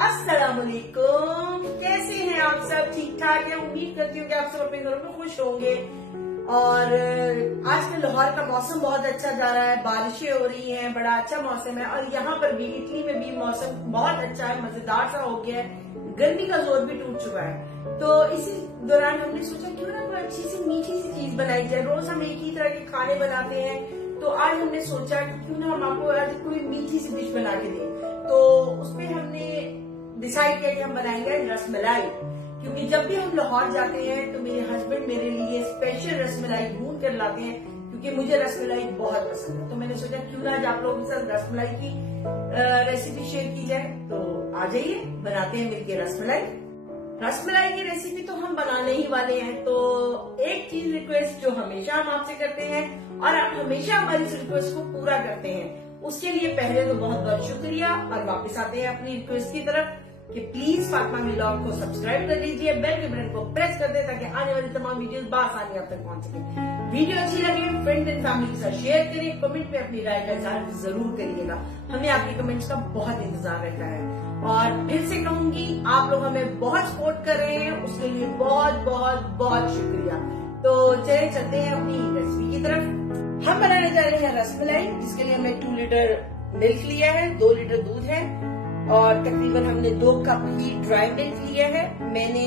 अस्सलाम वालेकुम। कैसे हैं आप सब? ठीक ठाक है। उम्मीद करती हूँ कि आप सब अपने घरों में खुश होंगे। और आजकल लाहौर का मौसम बहुत अच्छा जा रहा है, बारिशें हो रही हैं, बड़ा अच्छा मौसम है। और यहाँ पर भी इटली में भी मौसम बहुत अच्छा है, मजेदार सा हो गया है। गर्मी का जोर भी टूट चुका है। तो इसी दौरान हमने सोचा क्यों ना कोई अच्छी सी मीठी सी चीज बनाई जाए। रोज हम एक ही तरह के खाने बनाते हैं, तो आज हमने सोचा कि क्यों ना हम आपको आज कोई मीठी सी डिश बना के दें। तो उसमें हमने डिसाइड किया कि हम बनाएंगे रसमलाई। क्योंकि जब भी हम लाहौर जाते हैं तो मेरे हस्बैंड मेरे लिए स्पेशल रसमलाई ढूंढ कर लाते हैं, क्योंकि मुझे रसमलाई बहुत पसंद है। तो मैंने सोचा क्यों ना आज आप लोगों के साथ रसमलाई की रेसिपी शेयर की जाए। तो आ जाइए, बनाते हैं मिलकर रसमलाई। रसमलाई की रेसिपी तो हम बनाने ही वाले हैं। तो एक चीज रिक्वेस्ट जो हमेशा हम आपसे करते हैं और आप हमेशा हमारी इस रिक्वेस्ट को पूरा करते हैं, उसके लिए पहले तो बहुत बहुत शुक्रिया। और वापस आते हैं अपनी रिक्वेस्ट की तरफ कि प्लीज फातिमा व्लॉग को सब्सक्राइब कर लीजिए, बेल के बटन को प्रेस कर दे ताकि आने वाली तमाम वीडियोस बआसानी आप तक पहुंच सके। वीडियो अच्छी लगे फ्रेंड एंड फैमिली के साथ शेयर करें, कमेंट पे अपनी राय का इजहार जरूर करिएगा। हमें आपके कमेंट्स का बहुत इंतजार रहता है। और फिर से कहूंगी, आप लोग हमें बहुत सपोर्ट कर रहे हैं, उसके लिए बहुत बहुत बहुत शुक्रिया। तो चले चलते हैं अपनी रेसिपी की तरफ। हम बनाने जा रहे हैं रसमलाई, जिसके लिए हमने 2 लीटर मिल्क लिया है, 2 लीटर दूध है और तकरीबन हमने 2 कप ही ड्राई मिल्क लिया है। मैंने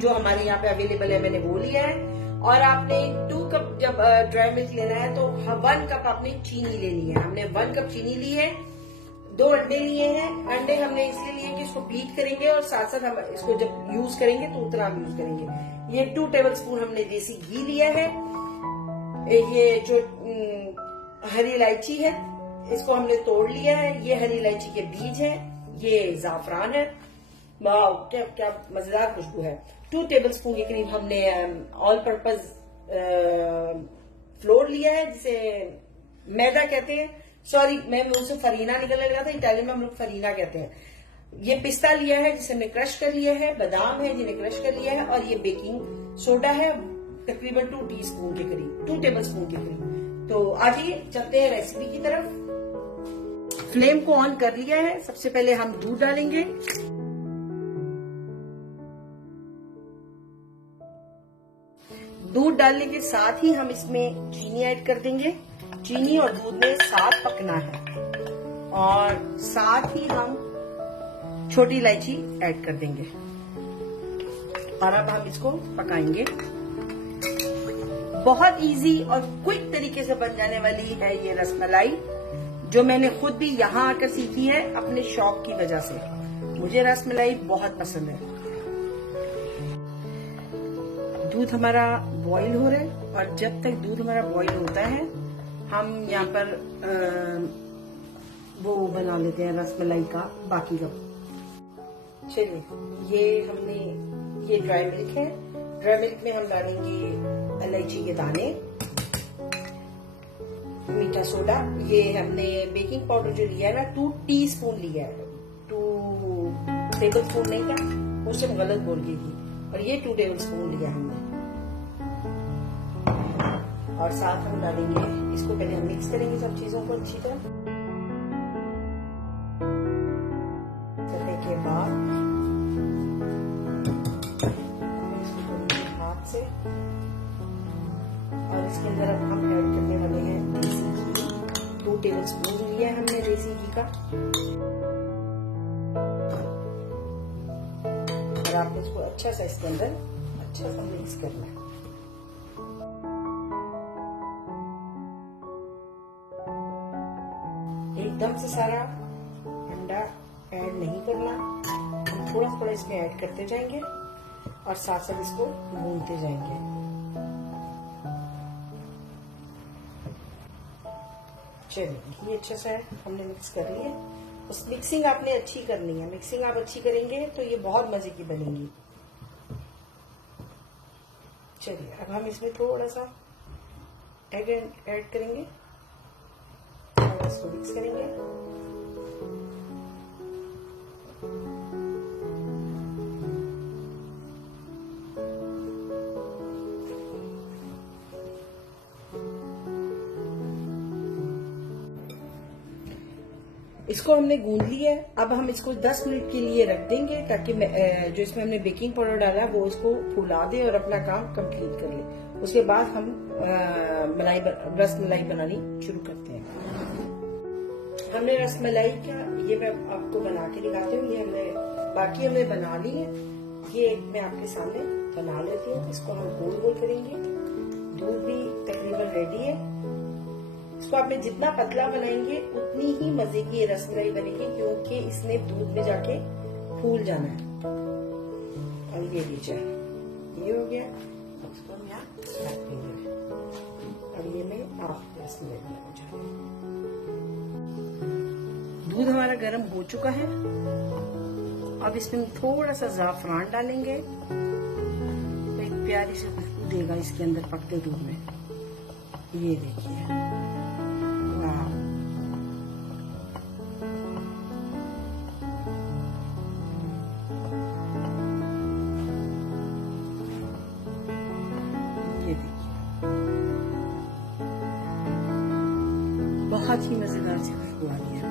जो हमारे यहाँ पे अवेलेबल है मैंने वो लिया है। और आपने 2 कप जब ड्राई मिल्क लेना है तो 1 कप आपने चीनी लेनी है। हमने 1 कप चीनी ली है। 2 अंडे लिए हैं। अंडे हमने इसलिए लिए कि इसको बीट करेंगे और साथ साथ हम इसको जब यूज करेंगे तो उतना हम यूज करेंगे। ये 2 टेबल स्पून हमने देसी घी लिया है। ये जो हरी इलायची है इसको हमने तोड़ लिया है। ये हरी इलायची के बीज है। ये जाफरान है। वाह, क्या क्या मजेदार खुशबू है। 2 टेबल स्पून के करीब हमने ऑल पर्पज फ्लोर लिया है, जिसे मैदा कहते हैं। सॉरी, मैं मुंह से फरीना निकलने लगा था, इटालियन में हम लोग फरीना कहते हैं। ये पिस्ता लिया है जिसे हमने क्रश कर लिया है, बादाम है जिन्हें क्रश कर लिया है, और ये बेकिंग सोडा है तकरीबन 2 टीस्पून के करीब, 2 टेबल स्पून के करीब। तो आइए चलते हैं रेसिपी की तरफ। फ्लेम को ऑन कर लिया है। सबसे पहले हम दूध डालेंगे। दूध डालने के साथ ही हम इसमें चीनी ऐड कर देंगे। चीनी और दूध में साथ पकना है और साथ ही हम छोटी इलायची ऐड कर देंगे और अब हम इसको पकाएंगे। बहुत इजी और क्विक तरीके से बन जाने वाली है ये रसमलाई, जो मैंने खुद भी यहाँ आकर सीखी है अपने शौक की वजह से। मुझे रसमलाई बहुत पसंद है। दूध हमारा बॉईल हो रहा है और जब तक दूध हमारा बॉईल होता है हम यहाँ पर वो बना लेते हैं रसमलाई का बाकी का। चलिए, ये हमने ये ड्राई मिल्क है। ड्राई मिल्क में हम डालेंगे इलायची के दाने, मीठा सोडा। ये हमने बेकिंग पाउडर जो लिया है ना 2 टीस्पून लिया है, 2 टेबल स्पून नहीं था, मुझसे गलत बोल गई थी। और ये 2 टेबल स्पून लिया हमने। और साथ हम डालेंगे, इसको पहले हम मिक्स करेंगे सब चीजों को अच्छी तरह करने के बाद इसको हाथ से, और इसके अंदर अब हम ऐड करने वाले हैं देसी घी। 2 टेबल स्पून लिया है हमने देसी घी का। और आपने इसको अच्छा सा इसके अंदर अच्छा सा मिक्स करना है। एकदम से सारा अंडा ऐड नहीं करना, हम थोड़ा थोड़ा इसमें ऐड करते जाएंगे और साथ साथ इसको भूनते जाएंगे। चलिए, ये अच्छा सा हमने मिक्स कर लिया। उस मिक्सिंग आपने अच्छी करनी है। मिक्सिंग आप अच्छी करेंगे तो ये बहुत मजे की बनेंगी। चलिए, अब हम इसमें थोड़ा सा एग ऐड करेंगे और इसको मिक्स करेंगे। इसको हमने गूंद लिया है। अब हम इसको 10 मिनट के लिए रख देंगे ताकि जो इसमें हमने बेकिंग पाउडर डाला है वो इसको फुला दे और अपना काम कंप्लीट कर ले। उसके बाद हम रस मलाई बनानी शुरू करते हैं। हमने रस मलाई का ये मैं आपको बना के दिखाती हूँ। ये बाकी हमने बना ली है। ये एक मैं आपके सामने बना लेती हूँ। इसको हम गोल गोल करेंगे। दूध भी तकरीबन रेडी है। इसको आपने जितना पतला बनाएंगे उतनी ही मजे की ये रसमलाई बनेगी, क्योंकि इसने दूध में जाके फूल जाना है। अब ये लीजिए, ये हो गया। इसको हम यहाँ रख देंगे। अब ये मैं आपको रसमलाई बना चाहती हूँ। दूध हमारा गर्म हो चुका है। अब इसमें हम थोड़ा सा ज़ाफ़रान डालेंगे तो एक प्यारी सी खुशबू देगा इसके अंदर पकते दूध में। ये देखिए, वाह, ये देखिए, बहुत ही मजेदार सी खुशबू आ रही है।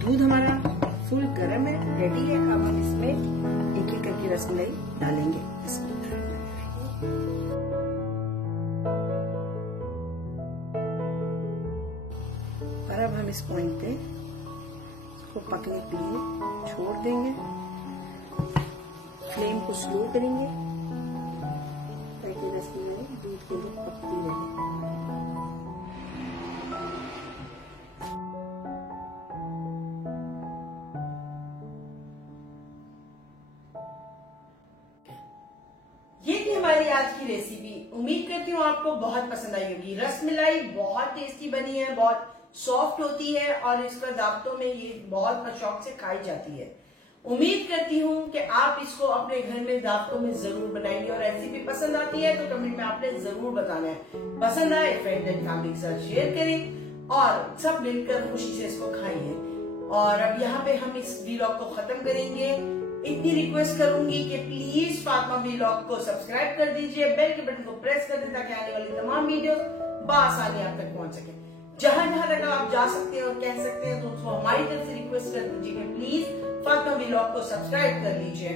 दूध हमारा फुल गर्म है, रेडी है। अब हम इसमें एक एक करके रसमलाई डालेंगे। और अब हम इस पॉइंट पे इसको पकने के लिए छोड़ देंगे। फ्लेम को स्लो करेंगे ताकि रसमलाई दूध के लिए पकती रहे। ये थी हमारी आज की रेसिपी। उम्मीद करती हूँ आपको बहुत पसंद आई होगी। रसमलाई बहुत टेस्टी बनी है, बहुत सॉफ्ट होती है और इसका दावतों में ये बहुत शौक से खाई जाती है। उम्मीद करती हूँ कि आप इसको अपने घर में दावतों में जरूर बनाएंगे और रेसिपी पसंद आती है तो कमेंट में आपने जरूर बताना है। पसंद आए फ्रेंड एंड फैमिली के साथ शेयर करें और सब मिलकर खुशी से इसको खाइए। और अब यहाँ पे हम इस व्लॉग को खत्म करेंगे। इतनी रिक्वेस्ट करूंगी कि प्लीज फातिमा व्लॉग को सब्सक्राइब कर दीजिए, बेल के बटन को प्रेस कर दें ताकि आने वाली तमाम वीडियो बआसानी आप तक पहुंच सके। जहां जहां तक आप जा सकते हैं और कह सकते हैं तो उसको हमारी तरफ से रिक्वेस्ट कर दीजिए कि प्लीज फातिमा व्लॉग को सब्सक्राइब कर लीजिए,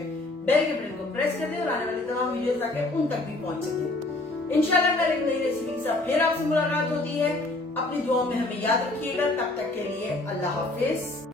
बेल के बटन को प्रेस कर दें और आने वाली तमाम वीडियो ताकि उन तक भी पहुंच सके। इंशाल्लाह कल एक नई रेसिपी के साथ फिर आपसे मुलाकात होती है। अपनी दुआओं में हमें याद रखिएगा। तब तक के लिए अल्लाह हाफिज।